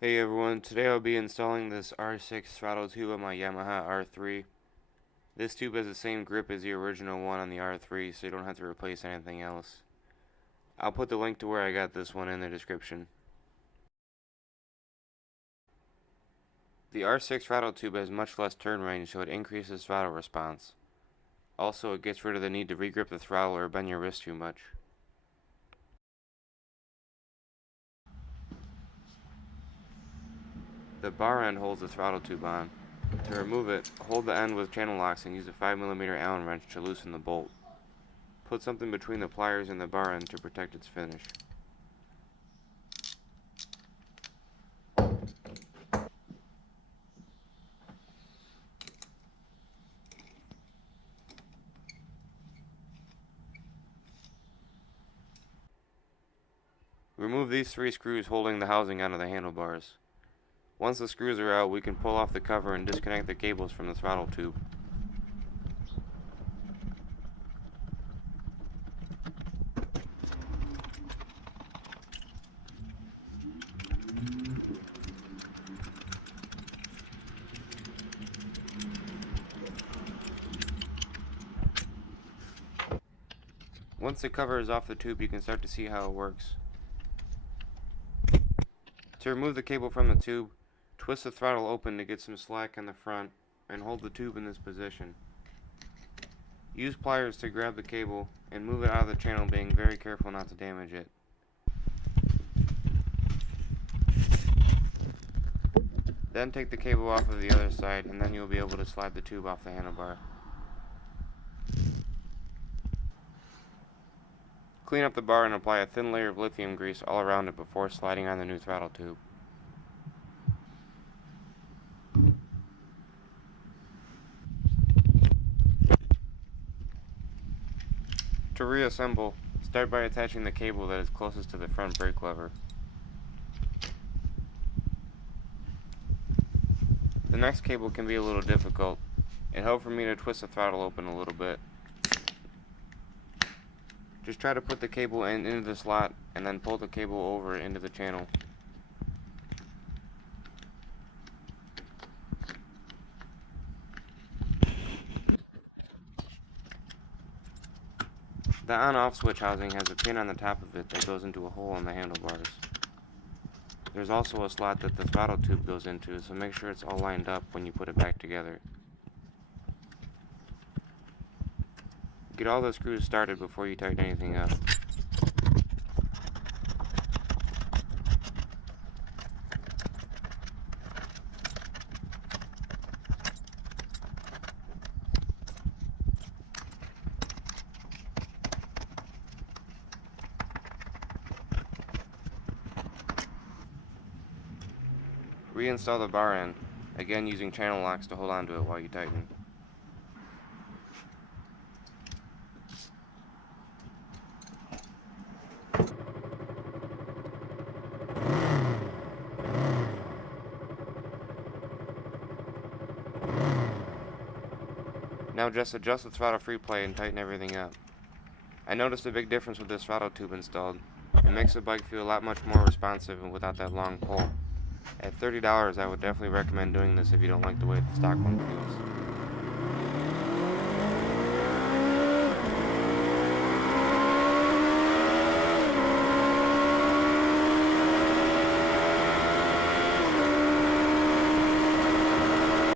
Hey everyone, today I'll be installing this R6 throttle tube on my Yamaha R3. This tube has the same grip as the original one on the R3, so you don't have to replace anything else. I'll put the link to where I got this one in the description. The R6 throttle tube has much less turn range, so it increases throttle response. Also, it gets rid of the need to regrip the throttle or bend your wrist too much. The bar end holds the throttle tube on. To remove it, hold the end with channel locks and use a 5mm Allen wrench to loosen the bolt. Put something between the pliers and the bar end to protect its finish. Remove these 3 screws holding the housing onto the handlebars. Once the screws are out, we can pull off the cover and disconnect the cables from the throttle tube. Once the cover is off the tube, you can start to see how it works. To remove the cable from the tube, twist the throttle open to get some slack on the front and hold the tube in this position. Use pliers to grab the cable and move it out of the channel, being very careful not to damage it. Then take the cable off of the other side, and then you'll be able to slide the tube off the handlebar. Clean up the bar and apply a thin layer of lithium grease all around it before sliding on the new throttle tube. To reassemble, start by attaching the cable that is closest to the front brake lever. The next cable can be a little difficult. It helped for me to twist the throttle open a little bit. Just try to put the cable into the slot and then pull the cable over into the channel. The on-off switch housing has a pin on the top of it that goes into a hole in the handlebars. There's also a slot that the throttle tube goes into, so make sure it's all lined up when you put it back together. Get all the screws started before you tighten anything up. Reinstall the bar end, again using channel locks to hold onto it while you tighten. Now just adjust the throttle free plate and tighten everything up. I noticed a big difference with this throttle tube installed. It makes the bike feel a lot much more responsive and without that long pull. At $30, I would definitely recommend doing this if you don't like the way the stock one feels.